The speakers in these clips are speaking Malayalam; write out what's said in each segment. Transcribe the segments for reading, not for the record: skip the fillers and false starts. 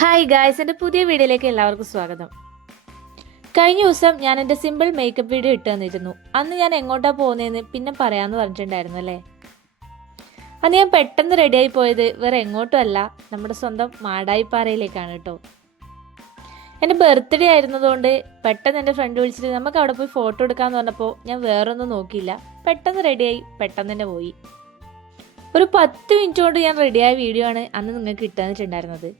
ഹായ് ഗായ്സ്, എൻ്റെ പുതിയ വീഡിയോയിലേക്ക് എല്ലാവർക്കും സ്വാഗതം. കഴിഞ്ഞ ദിവസം ഞാൻ എൻ്റെ സിമ്പിൾ മേക്കപ്പ് വീഡിയോ ഇട്ട് തന്നിരുന്നു. അന്ന് ഞാൻ എങ്ങോട്ടാണ് പോകുന്നതെന്ന് പിന്നെ പറയാമെന്ന് പറഞ്ഞിട്ടുണ്ടായിരുന്നു അല്ലേ. അന്ന് ഞാൻ പെട്ടെന്ന് റെഡിയായി പോയത് വേറെ എങ്ങോട്ടും അല്ല, നമ്മുടെ സ്വന്തം മാടായിപ്പാറയിലേക്കാണ് കേട്ടോ. എൻ്റെ ബർത്ത്ഡേ ആയിരുന്നതുകൊണ്ട് പെട്ടെന്ന് എൻ്റെ ഫ്രണ്ട് വിളിച്ചിട്ട് നമുക്ക് അവിടെ പോയി ഫോട്ടോ എടുക്കാമെന്ന് പറഞ്ഞപ്പോൾ ഞാൻ വേറൊന്നും നോക്കിയില്ല, പെട്ടെന്ന് റെഡിയായി പെട്ടെന്ന് തന്നെ പോയി. ഒരു 10 മിനിറ്റ് കൊണ്ട് ഞാൻ റെഡിയായ വീഡിയോ ആണ് അന്ന് നിങ്ങൾക്ക് ഇട്ട് തന്നിട്ടുണ്ടായിരുന്നത്.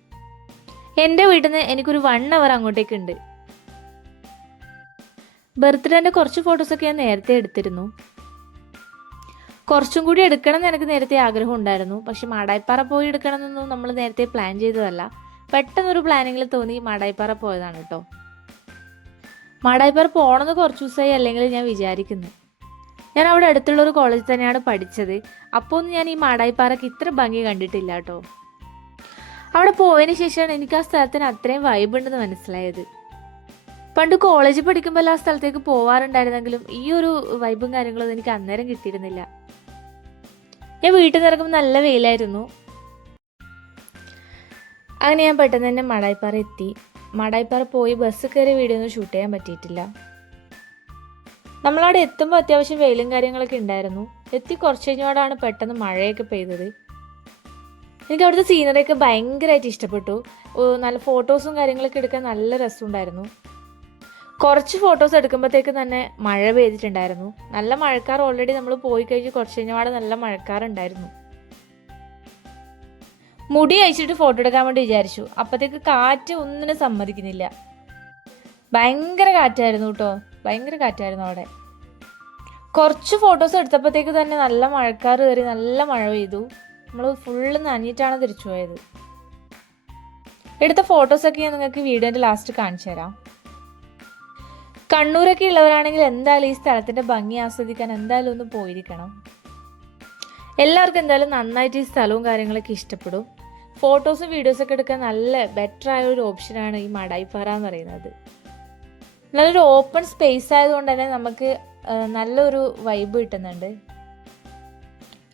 എൻ്റെ വീട്ടിൽ നിന്ന് എനിക്കൊരു 1 അവർ അങ്ങോട്ടേക്ക് ഉണ്ട്. ബർത്ത്ഡേൻ്റെ കുറച്ച് ഫോട്ടോസൊക്കെ ഞാൻ നേരത്തെ എടുത്തിരുന്നു. കുറച്ചും കൂടി എടുക്കണം എന്ന് എനിക്ക് നേരത്തെ ആഗ്രഹം ഉണ്ടായിരുന്നു. പക്ഷെ മാടായിപ്പാറ പോയി എടുക്കണമെന്നൊന്നും നമ്മൾ നേരത്തെ പ്ലാൻ ചെയ്തതല്ല. പെട്ടെന്നൊരു പ്ലാനിങ്ങിൽ തോന്നി മാടായിപ്പാറ പോയതാണ് കേട്ടോ. മാടായിപ്പാറ പോകണമെന്ന് കുറച്ച് ദിവസമായി അല്ലെങ്കിൽ ഞാൻ വിചാരിക്കുന്നു. ഞാൻ അവിടെ അടുത്തുള്ളൊരു കോളേജിൽ തന്നെയാണ് പഠിച്ചത്. അപ്പോൾ ഒന്നും ഞാൻ ഈ മാടായിപ്പാറയ്ക്ക് ഇത്ര ഭംഗി കണ്ടിട്ടില്ല കേട്ടോ. അവിടെ പോയതിന് ശേഷമാണ് എനിക്ക് ആ സ്ഥലത്തിന് അത്രയും വൈബ് ഉണ്ടെന്ന് മനസ്സിലായത്. പണ്ട് കോളേജിൽ പഠിക്കുമ്പോൾ ആ സ്ഥലത്തേക്ക് പോവാറുണ്ടായിരുന്നെങ്കിലും ഈ ഒരു വൈബും കാര്യങ്ങളൊന്നും എനിക്ക് അന്നേരം കിട്ടിയിരുന്നില്ല. ഞാൻ വീട്ടിൽ നിന്ന് ഇറങ്ങുമ്പോൾ നല്ല വെയിലായിരുന്നു. അങ്ങനെ ഞാൻ പെട്ടെന്ന് തന്നെ മാടായിപ്പാറ എത്തി. മാടായിപ്പാറ പോയി ബസ് കയറി വീഡിയോ ഒന്നും ഷൂട്ട് ചെയ്യാൻ പറ്റിയിട്ടില്ല. നമ്മളവിടെ എത്തുമ്പോൾ അത്യാവശ്യം വെയിലും കാര്യങ്ങളൊക്കെ ഉണ്ടായിരുന്നു. എത്തി കുറച്ച് കഴിഞ്ഞോടാണ് പെട്ടെന്ന് മഴയൊക്കെ പെയ്തത്. എനിക്ക് അവിടുത്തെ സീനറിയൊക്കെ ഭയങ്കരമായിട്ട് ഇഷ്ടപ്പെട്ടു. നല്ല ഫോട്ടോസും കാര്യങ്ങളൊക്കെ എടുക്കാൻ നല്ല രസമുണ്ടായിരുന്നു. കുറച്ച് ഫോട്ടോസ് എടുക്കുമ്പോഴത്തേക്ക് തന്നെ മഴ പെയ്തിട്ടുണ്ടായിരുന്നു. നല്ല മഴക്കാർ ഓൾറെഡി നമ്മൾ പോയി കഴിഞ്ഞ് കുറച്ച് കഴിഞ്ഞപാട് നല്ല മഴക്കാറുണ്ടായിരുന്നു. മുടി അയച്ചിട്ട് ഫോട്ടോ എടുക്കാൻ വേണ്ടി വിചാരിച്ചു. അപ്പോഴത്തേക്ക് കാറ്റ് ഒന്നിനും സമ്മതിക്കുന്നില്ല. ഭയങ്കര കാറ്റായിരുന്നു കേട്ടോ, ഭയങ്കര കാറ്റായിരുന്നു അവിടെ. കുറച്ച് ഫോട്ടോസ് എടുത്തപ്പോഴത്തേക്ക് തന്നെ നല്ല മഴക്കാർ കയറി നല്ല മഴ പെയ്തു. നമ്മൾ ഫുള്ള് നനഞ്ഞിട്ടാണ് തിരിച്ചു പോയത്. എടുത്ത ഫോട്ടോസൊക്കെ ഞാൻ നിങ്ങൾക്ക് വീഡിയോൻ്റെ ലാസ്റ്റ് കാണിച്ചു തരാം. കണ്ണൂരൊക്കെ ഉള്ളവരാണെങ്കിൽ എന്തായാലും ഈ സ്ഥലത്തിൻ്റെ ഭംഗി ആസ്വദിക്കാൻ എന്തായാലും ഒന്ന് പോയിരിക്കണം. എല്ലാവർക്കും എന്തായാലും നന്നായിട്ട് ഈ സ്ഥലവും കാര്യങ്ങളൊക്കെ ഇഷ്ടപ്പെടും. ഫോട്ടോസും വീഡിയോസൊക്കെ എടുക്കാൻ നല്ല ബെറ്റർ ആയ ഒരു ഓപ്ഷനാണ് ഈ മാടായിപ്പാറ എന്ന് പറയുന്നത്. നല്ലൊരു ഓപ്പൺ സ്പേസ് ആയതുകൊണ്ട് തന്നെ നമുക്ക് നല്ലൊരു വൈബ് കിട്ടുന്നുണ്ട്.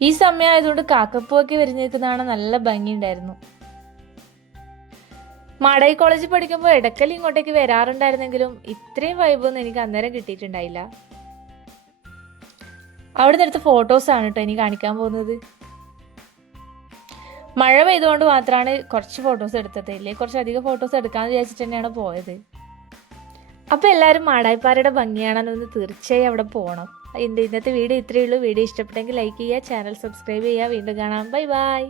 ഈ സമയം ആയതുകൊണ്ട് കാക്കപ്പൂവൊക്കെ വിരിഞ്ഞ് നിൽക്കുന്നതാണ് നല്ല ഭംഗിയുണ്ടായിരുന്നു. മാടായി കോളേജിൽ പഠിക്കുമ്പോൾ ഇടയ്ക്കൽ ഇങ്ങോട്ടേക്ക് വരാറുണ്ടായിരുന്നെങ്കിലും ഇത്രയും വൈബൊന്നും എനിക്ക് അന്നേരം കിട്ടിയിട്ടുണ്ടായില്ല. അവിടെ നിന്നെടുത്ത ഫോട്ടോസാണ് കേട്ടോ ഇനി കാണിക്കാൻ പോകുന്നത്. മഴ പെയ്തുകൊണ്ട് മാത്രമാണ് കുറച്ച് ഫോട്ടോസ് എടുത്തത്. ഇല്ലേ കുറച്ചധികം ഫോട്ടോസ് എടുക്കാമെന്ന് വിചാരിച്ചിട്ട് തന്നെയാണ് പോയത്. അപ്പോൾ എല്ലാവരും മാടായിപ്പാറയുടെ ഭംഗിയാണെന്നൊന്ന് തീർച്ചയായും അവിടെ പോകണം. ഇന്നത്തെ വീഡിയോ ഇത്രയേ ഉള്ളൂ. വീഡിയോ ഇഷ്ടപ്പെട്ടെങ്കിൽ ലൈക്ക് ചെയ്യുക, ചാനൽ സബ്സ്ക്രൈബ് ചെയ്യുക. വീണ്ടും കാണാം. Bye bye.